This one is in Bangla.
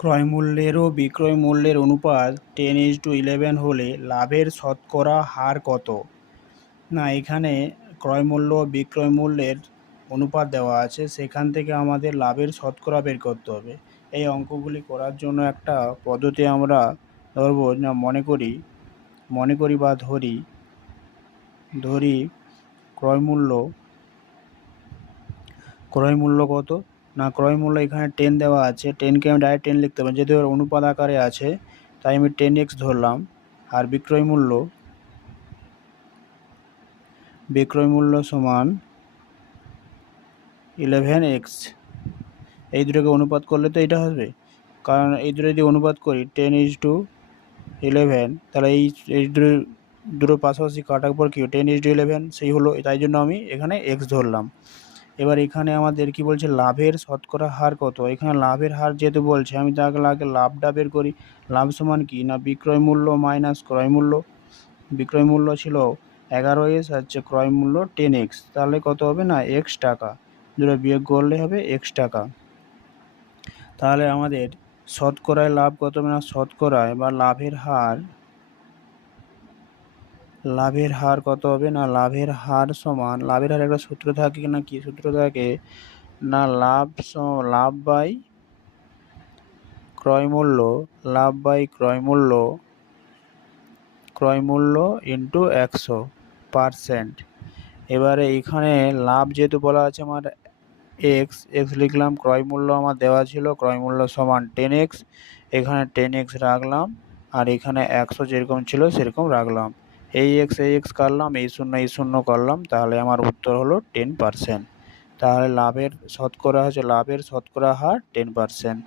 ক্রয়মূল্যের ও বিক্রয় মূল্যের অনুপাত 10:11 হলে লাভের শতকরা হার কত? না, এখানে ক্রয়মূল্য ও বিক্রয় মূল্যের অনুপাত দেওয়া আছে, সেখান থেকে আমাদের লাভের শতকরা বের করতে হবে। এই অঙ্কগুলি করার জন্য একটা পদ্ধতি আমরা ধরবো, না মনে করি বা ধরি ক্রয়মূল্য কত? না, ক্রয়মূল্য এখানে 10 দেওয়া আছে, 10কে আমি ডাইরেক্ট 10 লিখতে পারি, যেহেতু অনুপাত আকারে আছে তাই আমি 10x ধরলাম। আর বিক্রয় মূল্য সমান 11x। এই দুটোকে অনুপাত করলে তো এটা হবে, কারণ এই দুটো যদি অনুপাত করি 10:11, তাহলে এই দুটো পাশাপাশি কাটার পর কি 10:11 সেই হলো, তাই জন্য আমি এখানে x ধরলাম। এবার এখানে আমাদের কি বলছে, লাভের শতকরা হার কত? এখানে লাভের হার যেহেতু বলছে, আমি তাকে আগে লাভটা বের করি। লাভ সমান কি, না বিক্রয় মূল্য মাইনাস ক্রয় মূল্য। বিক্রয় মূল্য ছিল 11x, হচ্ছে ক্রয় মূল্য 10x, তাহলে কত হবে, না x টাকা। দুটো বিয়োগ করলে হবে x টাকা। তাহলে আমাদের শতকরায় লাভ কত হবে, না শতকরায় বা লাভের হার কত হবে, না লাভের হার সমান, লাভের হার একটা সূত্র থাকে, না কি সূত্র থাকে, না লাভ বাই ক্রয় মূল্য ইন্টু 100%। এবারে এখানে লাভ যেহেতু বলা আছে আমার x লিখলাম, ক্রয় মূল্য আমার দেওয়া ছিল, ক্রয় মূল্য সমান 10x, এখানে 10x রাখলাম, আর এখানে 100 যেরকম ছিল সেরকম রাখলাম। এই x কাটলাম, এই শূন্য করলাম, তাহলে আমার উত্তর হলো 10%। তাহলে লাভের শতকরা হার 10%।